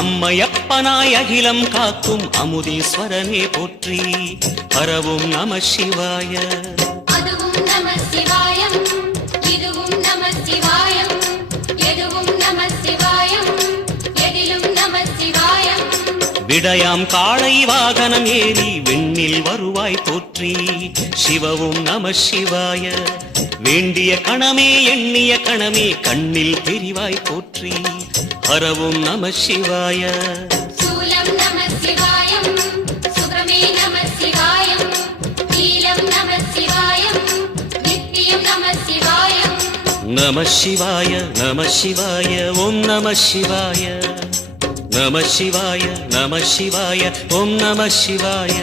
அம்மையப்பனாய் அகிலம் காக்கும் அமுதீஸ்வரனே போற்றி. பரவும் நம சிவாய. அதுவும் நம சிவாயம், இதுவும் நம சிவாயம், எதுவும் நம சிவாயம், எதிலும் நம சிவாயம். விடயாம் காளை வாகனம் ஏறி விண்ணில் வருவாய் போற்றி. சிவவும் நம சிவாய. வேண்டிய கணமே எண்ணிய கணமே கண்ணில் தெரிவாய் போற்றி. ஹரவும் நம சிவாய. சூலம் நம சிவாயம், சுப்ரமே நம சிவாயம், நீலம் நம சிவாயம், நித்தியம் நம சிவாயம். நம சிவாய நம சிவாய ஓம் நம சிவாய. நம சிவாய நம சிவாய ஓம் நம சிவாய.